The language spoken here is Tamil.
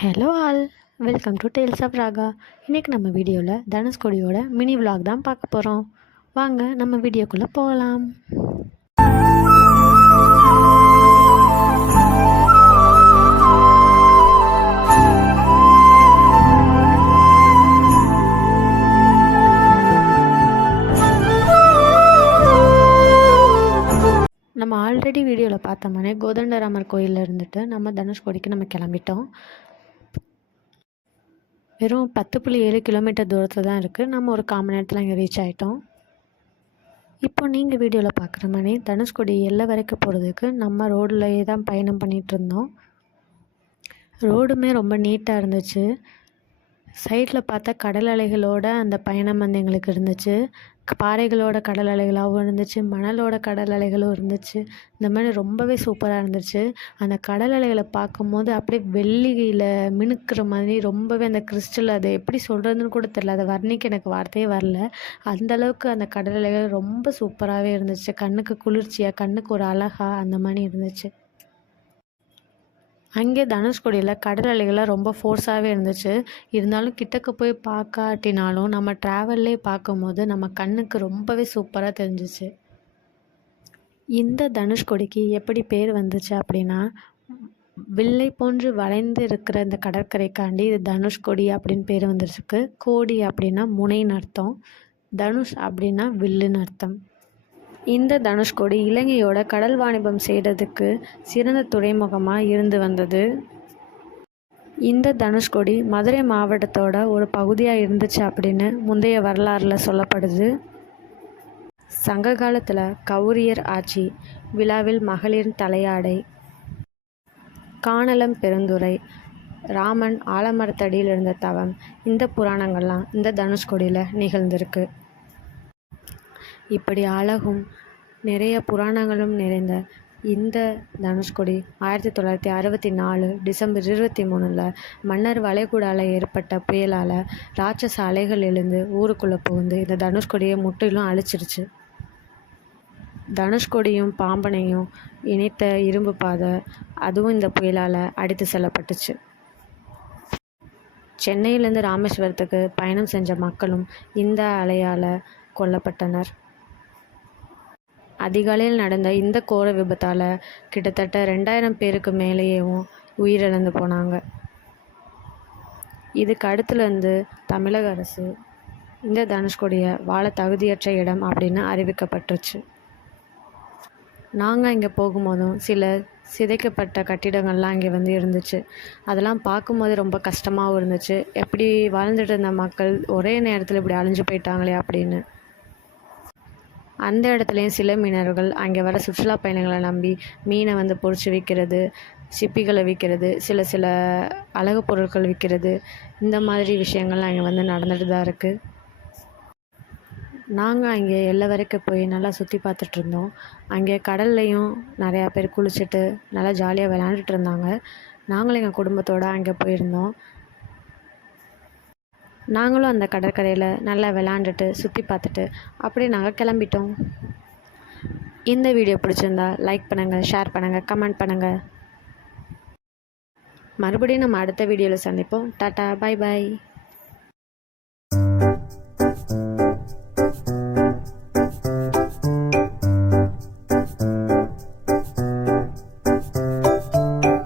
Hello all welcome to tales of Raga இன்றைக்கி நம்ம வீடியோவில் தனுஷ்கோடியோட மினி vlog தான் பார்க்க போகிறோம் வாங்க நம்ம வீடியோக்குள்ளே போகலாம் நம்ம ஆல்ரெடி வீடியோவில் பார்த்தோம்னே கோதண்டராமர் கோயிலில் இருந்துட்டு நம்ம தனுஷ்கோடிக்கு நம்ம கிளம்பிட்டோம். வெறும் பத்து புள்ளி ஏழு கிலோமீட்டர் தூரத்தில் தான் இருக்குது நம்ம ஒரு கால் மணி நேரத்தில் இங்கே ரீச் ஆகிட்டோம் இப்போ நீங்கள் வீடியோவில் பார்க்குற மாதிரி தனுஷ்கோடி எல்லை வரைக்கும் போகிறதுக்கு நம்ம ரோட்லேயே தான் பயணம் பண்ணிகிட்டு இருந்தோம். ரோடுமே ரொம்ப நீட்டாக இருந்துச்சு. சைடில் பார்த்தா கடல் அலைகளோட அந்த பயணம் வந்து எங்களுக்கு இருந்துச்சு. பாறைகளோட கடல் அலைகளாகவும் இருந்துச்சு மணலோட கடல் அலைகளும் இருந்துச்சு. இந்த மாதிரி ரொம்பவே சூப்பராக இருந்துச்சு. அந்த கடல் அலைகளை பார்க்கும்போது அப்படியே வெள்ளியில் மினுக்கிற மாதிரி ரொம்பவே அந்த கிறிஸ்டல் அதை எப்படி சொல்கிறதுன்னு கூட தெரியல. அதை வர்ணிக்க எனக்கு வார்த்தையே வரல. அந்த அளவுக்கு அந்த கடல் அலைகள் ரொம்ப சூப்பராகவே இருந்துச்சு. கண்ணுக்கு குளிர்ச்சியாக கண்ணுக்கு ஒரு அழகா அந்த மாதிரி இருந்துச்சு. அங்கே தனுஷ்கோடியில் கடல் அலைகள்லாம் ரொம்ப ஃபோர்ஸாகவே இருந்துச்சு. இருந்தாலும் கிட்டக்க போய் பார்க்காட்டினாலும் நம்ம ட்ராவல்லே பார்க்கும்போது நம்ம கண்ணுக்கு ரொம்பவே சூப்பராக தெரிஞ்சிச்சு. இந்த தனுஷ்கோடிக்கு எப்படி பேர் வந்துச்சு அப்படின்னா வில்லை போன்று வளைந்து இருக்கிற இந்த கடற்கரைக்காண்டி இது தனுஷ்கோடி அப்படின்னு பேர் வந்துருக்கு. கோடி அப்படின்னா முனைன்னு அர்த்தம். தனுஷ் அப்படின்னா வில்லுன்னு அர்த்தம். இந்த தனுஷ்கோடி இலங்கையோட கடல் வாணிபம் செய்கிறதுக்கு சிறந்த துறைமுகமாக இருந்து வந்தது. இந்த தனுஷ்கோடி மதுரை மாவட்டத்தோட ஒரு பகுதியாக இருந்துச்சு அப்படின்னு முந்தைய வரலாறில் சொல்லப்படுது. சங்க காலத்தில் கௌரியர் ஆட்சி விழாவில் மகளிர் தலையாடை காணலம் பெருந்துறை ராமன் ஆலமரத்தடியில் இருந்த தவம் இந்த புராணங்கள்லாம் இந்த தனுஷ்கோடியில் நிகழ்ந்திருக்கு. இப்படி அழகும் நிறைய புராணங்களும் நிறைந்த இந்த தனுஷ்கோடி ஆயிரத்தி தொள்ளாயிரத்தி அறுபத்தி நாலு டிசம்பர் இருபத்தி மூணில் மன்னர் வளைகுடால ஏற்பட்ட புயலால் ராட்சச அலைகள் எழுந்து ஊருக்குள்ளே புகுந்து இந்த தனுஷ்கோடியை முற்றிலும் அழிச்சிருச்சு. தனுஷ்கோடியும் பாம்பனையும் இணைத்த இரும்பு பாதை அதுவும் இந்த புயலால் அடித்து செல்லப்பட்டுச்சு. சென்னையிலேருந்து ராமேஸ்வரத்துக்கு பயணம் செஞ்ச மக்களும் இந்த அலையால் கொல்லப்பட்டனர். அதிகாலையில் நடந்த இந்த கோர விபத்தால் கிட்டத்தட்ட ரெண்டாயிரம் பேருக்கு மேலேயேவும் உயிரிழந்து போனாங்க. இதுக்கு அடுத்துலேருந்து தமிழக அரசு இந்த தனுஷ்கோடியை வாழ தகுதியற்ற இடம் அப்படின்னு அறிவிக்கப்பட்டுருச்சு நாங்கள் இங்கே போகும்போதும் சில சிதைக்கப்பட்ட கட்டிடங்கள்லாம் இங்கே வந்து இருந்துச்சு. அதெல்லாம் பார்க்கும்போது ரொம்ப கஷ்டமாகவும் இருந்துச்சு. எப்படி வாழ்ந்துட்டு இருந்த மக்கள் ஒரே நேரத்தில் இப்படி அழிஞ்சு போயிட்டாங்களே அப்படின்னு. அந்த இடத்துலையும் சில மீனவர்கள் அங்கே வர சுற்றுலா பயணிகளை நம்பி மீனை வந்து பொறிச்சு விற்கிறது சிப்பிகளை விற்கிறது சில சில அழகு பொருட்கள் விற்கிறது. இந்த மாதிரி விஷயங்கள்லாம் அங்கே வந்து நடந்துட்டு தான் இருக்குது நாங்கள் அங்கே எல்லை வரைக்கும் போய் நல்லா சுற்றி பார்த்துட்டு இருந்தோம். அங்கே கடல்லையும் நிறையா பேர் குளிச்சுட்டு நல்லா ஜாலியாக விளையாண்டுட்டு இருந்தாங்க. நாங்களும் எங்கள் குடும்பத்தோடு அங்கே போயிருந்தோம். நாங்களும் அந்த கடற்கரையில் நல்லா விளாண்டுட்டு சுற்றி பார்த்துட்டு அப்படியே நாங்கள் கிளம்பிட்டோம். இந்த வீடியோ பிடிச்சிருந்தா லைக் பண்ணுங்கள் ஷேர் பண்ணுங்கள் கமெண்ட் பண்ணுங்கள் மறுபடியும் நம்ம அடுத்த வீடியோவில் சந்திப்போம். Tata bye bye